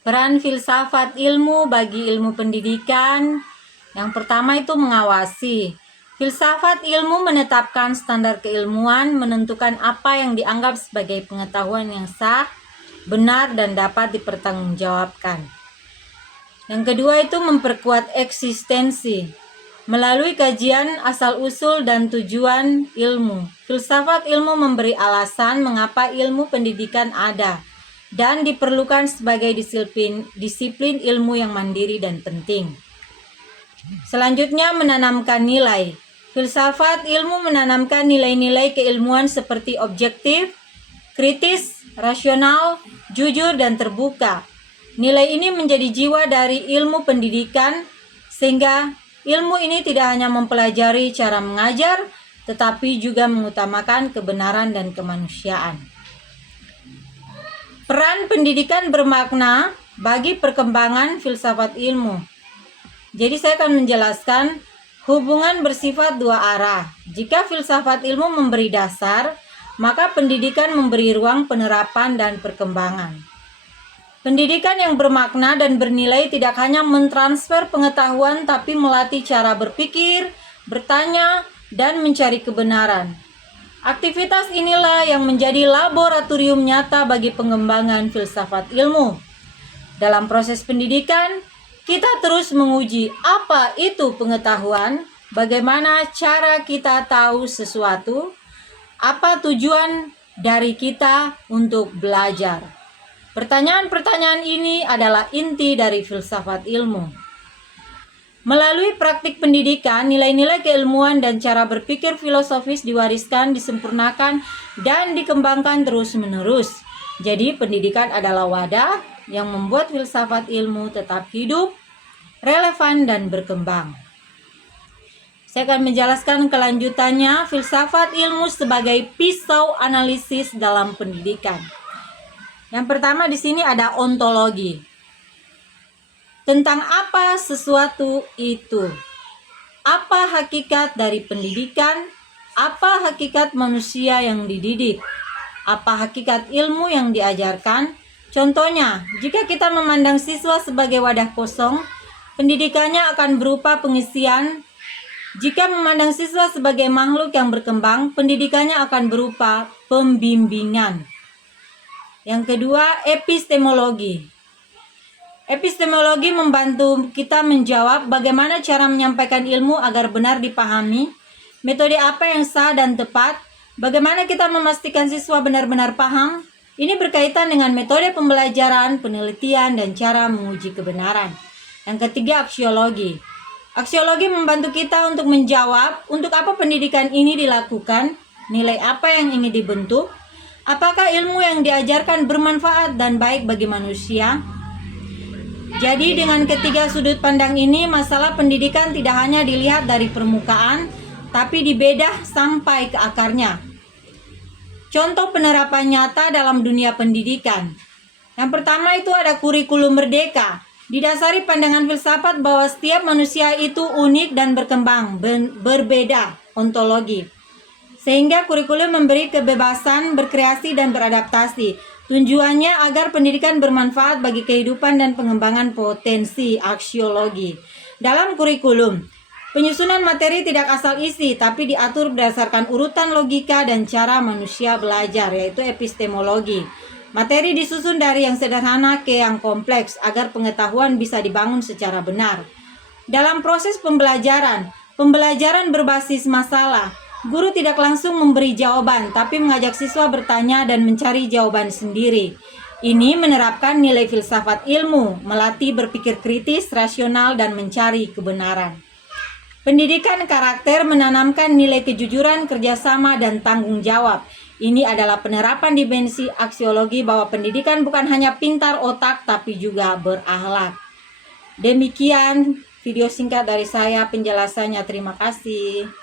Peran filsafat ilmu bagi ilmu pendidikan. Yang pertama itu mengawasi. Filsafat ilmu menetapkan standar keilmuan, menentukan apa yang dianggap sebagai pengetahuan yang sah, benar, dan dapat dipertanggungjawabkan. Yang kedua itu memperkuat eksistensi. Melalui kajian asal-usul dan tujuan ilmu, filsafat ilmu memberi alasan mengapa ilmu pendidikan ada dan diperlukan sebagai disiplin ilmu yang mandiri dan penting. Selanjutnya, menanamkan nilai. Filsafat ilmu menanamkan nilai-nilai keilmuan seperti objektif, kritis, rasional, jujur, dan terbuka. Nilai ini menjadi jiwa dari ilmu pendidikan, sehingga ilmu ini tidak hanya mempelajari cara mengajar, tetapi juga mengutamakan kebenaran dan kemanusiaan. Peran pendidikan bermakna bagi perkembangan filsafat ilmu. Jadi saya akan menjelaskan hubungan bersifat dua arah. Jika filsafat ilmu memberi dasar, maka pendidikan memberi ruang penerapan dan perkembangan. Pendidikan yang bermakna dan bernilai tidak hanya mentransfer pengetahuan, tapi melatih cara berpikir, bertanya, dan mencari kebenaran. Aktivitas inilah yang menjadi laboratorium nyata bagi pengembangan filsafat ilmu. Dalam proses pendidikan, kita terus menguji apa itu pengetahuan, bagaimana cara kita tahu sesuatu, apa tujuan dari kita untuk belajar. Pertanyaan-pertanyaan ini adalah inti dari filsafat ilmu. Melalui praktik pendidikan, nilai-nilai keilmuan dan cara berpikir filosofis diwariskan, disempurnakan, dan dikembangkan terus-menerus. Jadi, pendidikan adalah wadah yang membuat filsafat ilmu tetap hidup, relevan, dan berkembang. Saya akan menjelaskan kelanjutannya, filsafat ilmu sebagai pisau analisis dalam pendidikan. Yang pertama di sini ada ontologi. Tentang apa sesuatu itu? Apa hakikat dari pendidikan? Apa hakikat manusia yang dididik? Apa hakikat ilmu yang diajarkan? Contohnya, jika kita memandang siswa sebagai wadah kosong, pendidikannya akan berupa pengisian. Jika memandang siswa sebagai makhluk yang berkembang, pendidikannya akan berupa pembimbingan. Yang kedua, epistemologi. Epistemologi membantu kita menjawab bagaimana cara menyampaikan ilmu agar benar dipahami, metode apa yang sah dan tepat, bagaimana kita memastikan siswa benar-benar paham. Ini berkaitan dengan metode pembelajaran, penelitian, dan cara menguji kebenaran. Yang ketiga, aksiologi. Aksiologi membantu kita untuk menjawab untuk apa pendidikan ini dilakukan, nilai apa yang ingin dibentuk, apakah ilmu yang diajarkan bermanfaat dan baik bagi manusia. Jadi dengan ketiga sudut pandang ini, masalah pendidikan tidak hanya dilihat dari permukaan, tapi dibedah sampai ke akarnya. Contoh penerapan nyata dalam dunia pendidikan. Yang pertama itu ada kurikulum merdeka. Didasari pandangan filsafat bahwa setiap manusia itu unik dan berkembang, berbeda, ontologi. Sehingga kurikulum memberi kebebasan berkreasi dan beradaptasi. Tujuannya agar pendidikan bermanfaat bagi kehidupan dan pengembangan potensi aksiologi. Dalam kurikulum, penyusunan materi tidak asal isi, tapi diatur berdasarkan urutan logika dan cara manusia belajar, yaitu epistemologi. Materi disusun dari yang sederhana ke yang kompleks, agar pengetahuan bisa dibangun secara benar. Dalam proses pembelajaran berbasis masalah. Guru tidak langsung memberi jawaban, tapi mengajak siswa bertanya dan mencari jawaban sendiri. Ini menerapkan nilai filsafat ilmu, melatih berpikir kritis, rasional, dan mencari kebenaran. Pendidikan karakter menanamkan nilai kejujuran, kerjasama, dan tanggung jawab. Ini adalah penerapan dimensi aksiologi bahwa pendidikan bukan hanya pintar otak, tapi juga berakhlak. Demikian video singkat dari saya, penjelasannya. Terima kasih.